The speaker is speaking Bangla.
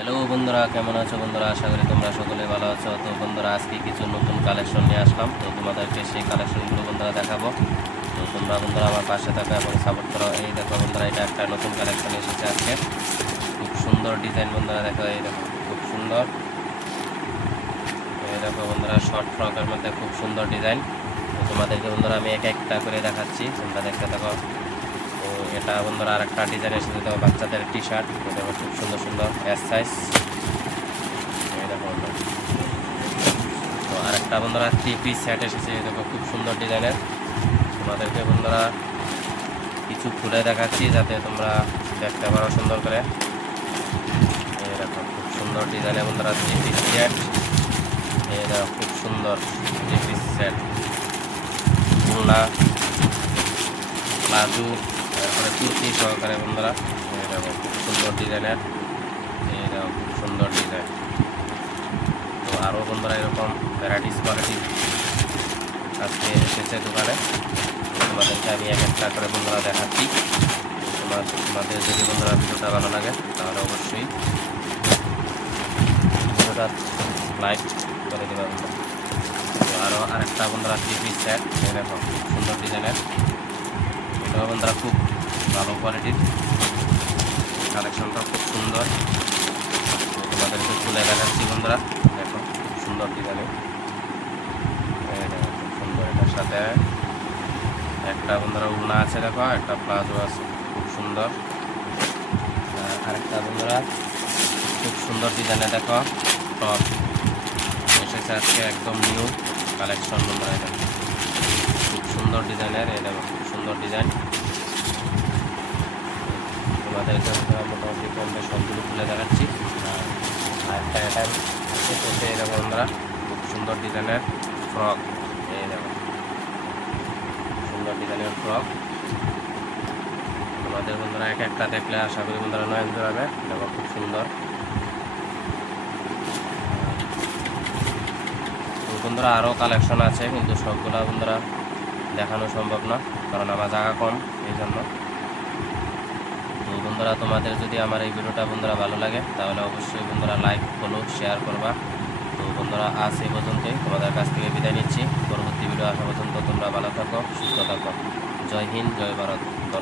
হ্যালো বন্ধুরা, কেমন আছো বন্ধুরা? আশা করি তোমরা সকলে ভালো আছো। তো বন্ধুরা, আজকে কিছু নতুন কালেকশন নিয়ে আসলাম। তো তোমাদেরকে সেই কালেকশনগুলো বন্ধুরা দেখাবো। তো তোমরা বন্ধুরা আমার পাশে থাকো এবং সাপোর্ট করো। এই দেখো বন্ধুরা, এটা একটা নতুন কালেকশন এসেছে আজকে। খুব সুন্দর ডিজাইন বন্ধুরা, দেখো এই দেখো খুব সুন্দর। এই দেখো বন্ধুরা, শর্ট ফ্রকের মধ্যে খুব সুন্দর ডিজাইন। তো তোমাদেরকে বন্ধুরা আমি এক একটা করে দেখাচ্ছি, তোমরা দেখতে থাকো। তো এটা বন্ধুরা আর একটা ডিজাইন এসেছে, তো বাচ্চাদের টি শার্ট। এটা খুব সুন্দর সুন্দর এস সাইজ। এই দেখো বন্ধুরা, তো আরেকটা বন্ধুরা 3 পিস সেট এসেছে, এই দেখো খুব সুন্দর ডিজাইনের। তোমাদেরকে বন্ধুরা কিছু খুলে দেখাচ্ছি যাতে তোমরা দেখতে পারো সুন্দর করে। এই দেখো খুব সুন্দর ডিজাইনের বন্ধুরা 3 পিস সেট। এই দেখো খুব সুন্দর 3 পিস সেট, খুলনা প্লাজো, তারপরে কুর্তি সহকারে বন্ধুরা। এই দেখো খুব সুন্দর ডিজাইনের। এই দেখো খুব সুন্দর ডিজাইন। তো আরও বন্ধুরা এরকম ভ্যারাইটিস কোয়ালিটি আজকে এসেছে দোকানে। তোমাদেরকে আমি এক একটা করে বন্ধুরা দেখাচ্ছি। তোমাদের যদি বন্ধুরা ভিডিওটা ভালো লাগে তাহলে অবশ্যই ভিডিওটা লাইক করে দেবে বন্ধুরা। তো আরও আরেকটা বন্ধুরা 3 পিস সেট, এই দেখো খুব সুন্দর ডিজাইনের। এটাও বন্ধুরা খুব ভালো কোয়ালিটির, কালেকশনটাও খুব সুন্দর। তো তোমাদেরকে খুলে দেখাচ্ছি বন্ধুরা, দেখো খুব সুন্দর ডিজাইনের। এই দেখো খুব সুন্দর, এটার সাথে একটা বন্ধুরা উড়না আছে, দেখো একটা প্লাজো আছে খুব সুন্দর। আরেকটা বন্ধুরা খুব সুন্দর ডিজাইনে দেখো টপ এসেছে আজকে, একদম নিউ কালেকশন বন্ধুরা। এটা খুব সুন্দর ডিজাইনের, এই দেখো খুব সুন্দর ডিজাইন। তোমাদেরকে মোটামুটি কমবে সবগুলো খুলে দেখাচ্ছি। আর একটা আইটেম এসেছে এই দেখো বন্ধুরা, খুব সুন্দর ডিজাইনের ফ্রক। এই দেখো সুন্দর ডিজাইনের ফ্রক। তোমাদের বন্ধুরা এক একটা দেখলে আশা করি বন্ধুরা নয়ন জোড়াবে। দেখো খুব সুন্দর। তো বন্ধুরা আরও কালেকশন আছে, কিন্তু সবগুলা বন্ধুরা দেখানো সম্ভব না, কারণ আমার জায়গা কম, এই জন্য। তো বন্ধুরা তোমাদের যদি আমার এই ভিডিওটা বন্ধুরা ভালো লাগে তাহলে অবশ্যই বন্ধুরা লাইক ফলো শেয়ার করবা। তো বন্ধুরা আজ এই পর্যন্তই, তোমাদের কাছ থেকে বিদায় নিচ্ছি। পরবর্তী ভিডিও আসা পর্যন্ত তোমরা ভালো থাকো, সুস্থ থাকো। জয় হিন্দ, জয় ভারত।